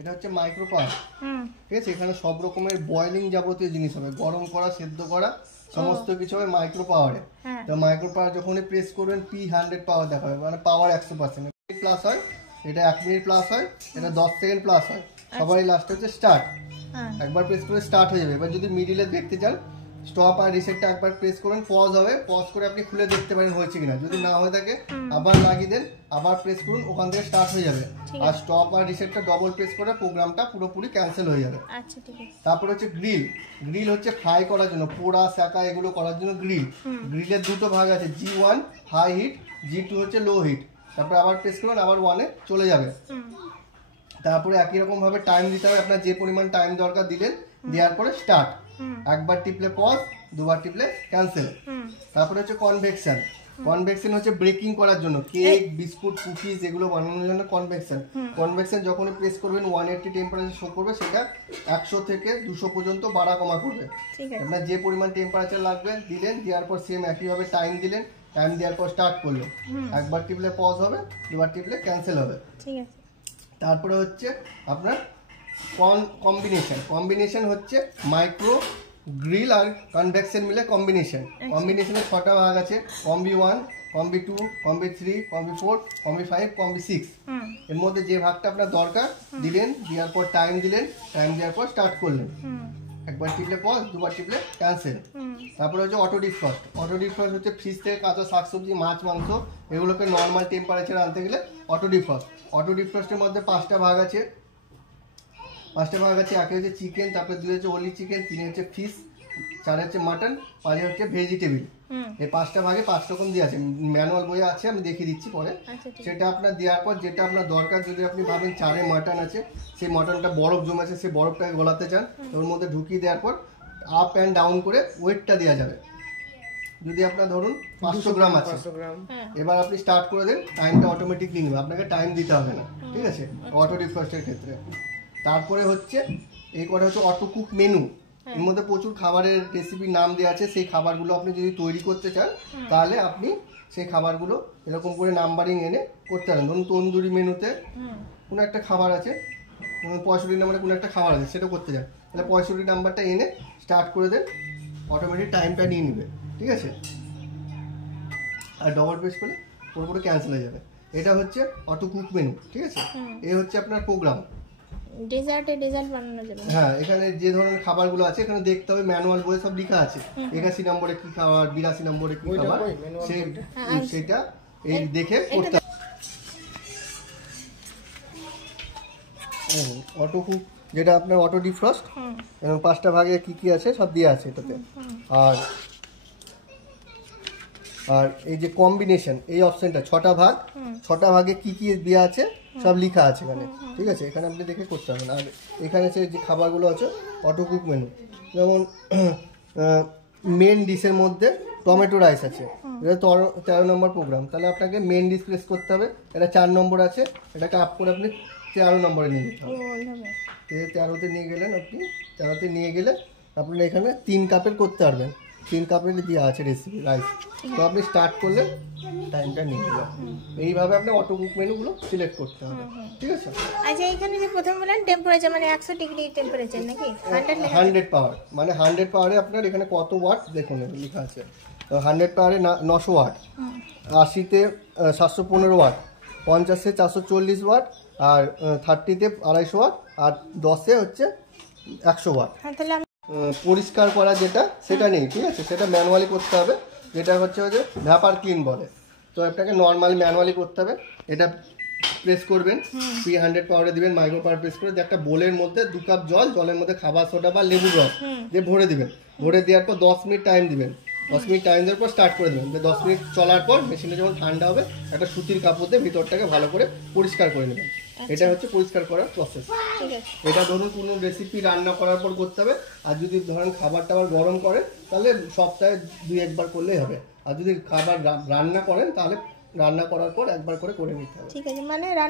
এটা হচ্ছে মাইক্রো পাওয়ার। ঠিক আছে, এখানে সব রকমের বয়লিং যাবতীয় জিনিস হবে, গরম করা, সেদ্ধ করা, সমস্ত কিছু হবে মাইক্রো পাওয়ারে। তো মাইক্রো পাওয়ার যখনই প্রেস করবেন P100 পাওয়ার দেখাবে, মানে পাওয়ার 100%। প্লাস হয়, এটা 1 মিনিট প্লাস হয়, এটা 10 সেকেন্ড প্লাস হয়। সবারই লাস্টে হচ্ছে স্টার্ট। একবার প্রেস করে স্টার্ট হয়ে যাবে। এবার যদি মিডিলে দেখতে চান, স্টপ আর রিসেটটা একবার প্রেস করুন, পজ হবে, পজ করে আপনি খুলে দেখতে পারেন হয়েছে কিনা। যদি না হয়ে থাকে আবার লাগিয়ে দেন, আবার প্রেস করুন, ওখান থেকে স্টার্ট হয়ে যাবে। আর স্টপ আর রিসেটটা ডবল প্রেস করে প্রোগ্রামটা পুরোপুরি ক্যান্সেল হয়ে যাবে। আচ্ছা, ঠিক আছে। তারপর হচ্ছে গ্রিল। গ্রিল হচ্ছে ফ্রাই করার জন্য, পোড়া শাঁকা এগুলো করার জন্য গ্রিল। গ্রিলের দুটো ভাগ আছে, G1 হাই হিট, G2 হচ্ছে লো হিট। তারপর আবার প্রেস করুন, আবার 1-এ চলে যাবে। তারপরে একই রকম ভাবে টাইম দিতে হবে, আপনার যে পরিমাণ টাইম দরকার দিলেন, দেওয়ার পরে স্টার্ট। একবার টিপলে পজ, দুবার টিপলে ক্যান্সেল। তারপরে হচ্ছে কনভেকশন। কনভেকশন হচ্ছে ব্রেকিং করার জন্য, কেক, বিস্কুট, কুকিজ এগুলো বানানোর জন্য কনভেকশন। কনভেকশন যখনই প্রেস করবেন 180 টেম্পারেচার শো করবে, সেটা 100 থেকে 200 পর্যন্ত বাড়া কমা করবে। আপনার যে পরিমাণ টেম্পারেচার লাগবে দিলেন, দেওয়ার পর সেম একইভাবে টাইম দিলেন, টাইম দেওয়ার পর স্টার্ট করলো। একবার টিপলে পজ হবে, দুবার টিপলে ক্যান্সেল হবে। ঠিক আছে। তারপরে হচ্ছে আপনার কম্বিনেশন। কম্বিনেশন হচ্ছে মাইক্রো, গ্রিল আর কনভেকশন মিলে কম্বিনেশন। কম্বিনেশনের 6টা ভাগ আছে, combi 1, combi 2, combi 3, combi 4, combi 5, combi 6। এর মধ্যে যে ভাগটা আপনার দরকার দিলেন, দেওয়ার পর টাইম দিলেন, টাইম দেওয়ার পর স্টার্ট করলেন। একবার টিপলে পজ, দুবার টিপলে ক্যান্সেল। তারপরে হচ্ছে অটো ডিফ্রস্ট। অটো ডিফ্রস্ট হচ্ছে ফ্রিজ থেকে কাঁচা শাকসবজি, মাছ, মাংস এগুলোকে নর্মাল টেম্পারেচার আনতে গেলে অটো ডিফ্রস্ট। অটো ডিফ্রস্টের মধ্যে 5টা ভাগ আছে। 5টা ভাগ আছে, 1 হচ্ছে চিকেন, তারপরে 2 হচ্ছে ওনলি চিকেন, 3 হচ্ছে ফিশ, 4 হচ্ছে মাটন, 5 হচ্ছে ভেজিটেবল। এই 5টা ভাগে 5 রকম দিয়ে আছে, ম্যানুয়াল বইয়ে আছে, আমি দেখিয়ে দিচ্ছি পরে। সেটা আপনার দেওয়ার পর যেটা আপনার দরকার, যদি আপনি ভাবেন 4-এ মাটন আছে, সেই মাটনটা বরফ জমেছে, সেই বরফটাকে গলাতে চান, ওর মধ্যে ঢুকিয়ে দেওয়ার পর আপ অ্যান্ড ডাউন করে ওয়েটটা দেওয়া যাবে। যদি আপনার ধরুন 500 গ্রাম আছে, এবার আপনি স্টার্ট করে দেন, টাইমটা অটোমেটিকলি নেবে, আপনাকে টাইম দিতে হবে না। ঠিক আছে, অটো ডিফ্রস্টের ক্ষেত্রে। তারপরে হচ্ছে এই কটা হচ্ছে অটো কুক মেনু। এর মধ্যে প্রচুর খাবারের রেসিপির নাম দেওয়া আছে। সেই খাবারগুলো আপনি যদি তৈরি করতে চান, তাহলে আপনি সেই খাবারগুলো এরকম করে নাম্বারিং এনে করতে পারেন। ধরুন তন্দুরি মেনুতে কোনো একটা খাবার আছে, 65 নাম্বারে কোনো একটা খাবার আছে, সেটা করতে চান, তাহলে 65 নাম্বারটা এনে স্টার্ট করে দেন, অটোমেটিক টাইমটা নিয়ে নেবে। ঠিক আছে, আর ডবল প্রেস করলে পুরোপুরি ক্যান্সেল হয়ে যাবে। এটা হচ্ছে অটো কুক মেনু। ঠিক আছে, এই হচ্ছে আপনার প্রোগ্রাম। ডেজার্ট বানানোর জন্য হ্যাঁ, এখানে যে ধরনের খাবারগুলো আছে এখানে দেখতে হবে, ম্যানুয়াল বইয়ে সব লেখা আছে। 81 নম্বরে কি খাবার, 82 নম্বরে কি খাবার, সেটা এই দেখে করতে হবে। অটো কুক যেটা আপনার অটো ডিফ্রস্ট, এবং 5টা ভাগে কি কি আছে সব দিয়ে আছে এটাতে। আর এই যে কম্বিনেশন, এই অপশনটা 6টা ভাগ, 6টা ভাগে কি কি দেওয়া আছে সব লেখা আছে এখানে। ঠিক আছে, এখানে আপনি দেখে করতে হবেন। আর এখানে যে খাবারগুলো আছে অটো কুক মেনু, যেমন মেন ডিশের মধ্যে টমেটো রাইস আছে, এটা 13 নম্বর প্রোগ্রাম, তাহলে আপনাকে মেন ডিশ প্রেস করতে হবে। এটা 4 নম্বর আছে, এটাকে আপ করে আপনি 13 নম্বরে নিয়ে যেতে হবে। 13তে নিয়ে গেলেন, আপনি 13তে নিয়ে গেলে আপনারা এখানে 3 কাপের করতে পারবেন। 3 কাপের দেওয়া আছে রেসিপি রাইস। তো আপনি স্টার্ট করলে টাইমটা নিয়ে যাবেন। এইভাবে আপনি অটো কুক মেনুগুলো সিলেক্ট করতে হবে। ঠিক আছে। আচ্ছা, এখানে যে প্রথম বললেন টেম্পারেচার মানে 100 ডিগ্রি টেম্পারেচার নাকি? 100 পাওয়ার, মানে 100 পাওয়ারে আপনার এখানে কত ওয়াট দেখুন লেখা আছে। 100 পাওয়ারে 900 ওয়াট, 80-তে 715 ওয়াট, 50-এ 440 ওয়াট, আর 30-তে 250 ওয়াট, আর 10-এ হচ্ছে 100 ওয়াট। তাহলে পরিষ্কার করা যেটা সেটা নেই। ঠিক আছে, সেটা ম্যানুয়ালি করতে হবে, যেটা হচ্ছে যে ভ্যাপার ক্লিন বলে। তো আপনাকে নর্মালি ম্যানুয়ালি করতে হবে। এটা প্রেস করবেন, 300 পাওয়ারে দিবেন, মাইক্রো পাওয়ার প্রেস করে একটা বোলের মধ্যে 2 কাপ জল, জলের মধ্যে খাবার সোডা বা লেবুর রস দিয়ে ভরে দিবেন। ভরে দেওয়ার পর 10 মিনিট টাইম দিবেন। 10 মিনিট টাইম দেওয়ার পর স্টার্ট করে দেবেন। 10 মিনিট চলার পর মেশিনে যখন ঠান্ডা হবে, একটা সুতির কাপড় দিয়ে ভিতরটাকে ভালো করে পরিষ্কার করে নেবেন। এটা হচ্ছে পরিষ্কার করার প্রসেস। এটা ধরুন কোনো রেসিপি রান্না করার পর করতে হবে। আর যদি ধরেন খাবার টাবার গরম করেন, তাহলে সপ্তাহে 2-1 বার করলেই হবে। আর যদি খাবার রান্না করেন, তাহলে রান্না করার পর একবার করে নিতে হবে। ঠিক আছে, মানে